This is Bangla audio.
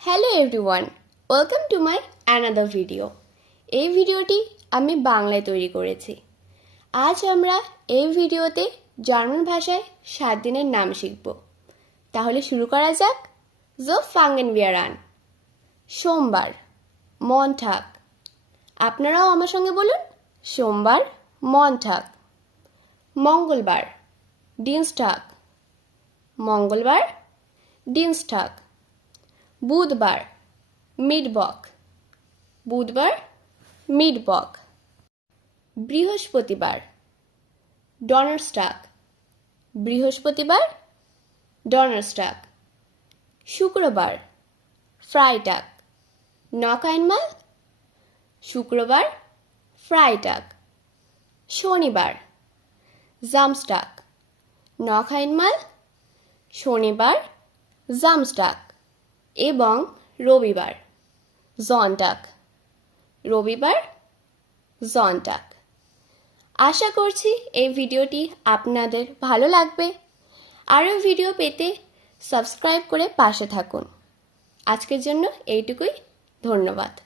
Hello everyone, welcome to my another video. এই ভিডিওটি আমি বাংলায় তৈরি করেছি। আজ আমরা এই ভিডিওতে জার্মান ভাষায় 7 দিনের নাম শিখব। তাহলে শুরু করা যাক। জো ফাঙ্গেন wir an। সোমবার, মনটাগ। আপনারাও আমার সঙ্গে বলুন, সোমবার, মনটাগ। মঙ্গলবার, ডিনস্টাগ। মঙ্গলবার, ডিনস্টাগ। বুধবার, মিডবক। বুধবার, মিডবক। বৃহস্পতিবার, ডনারস্টাগ। বৃহস্পতিবার, ডনারস্টাগ। শুক্রবার, ফ্রাইটাগ। নক আইনমাল। শুক্রবার, ফ্রাইটাগ। শনিবার, জামস্টাগ। নক আইনমাল। শনিবার, জামস্টাগ। এবং রবিবার, জন্টাগ। রবিবার, জন্টাগ। আশা করছি এই ভিডিওটি আপনাদের ভালো লাগবে। আরও ভিডিও পেতে সাবস্ক্রাইব করে পাশে থাকুন। আজকের জন্য এইটুকুই। ধন্যবাদ।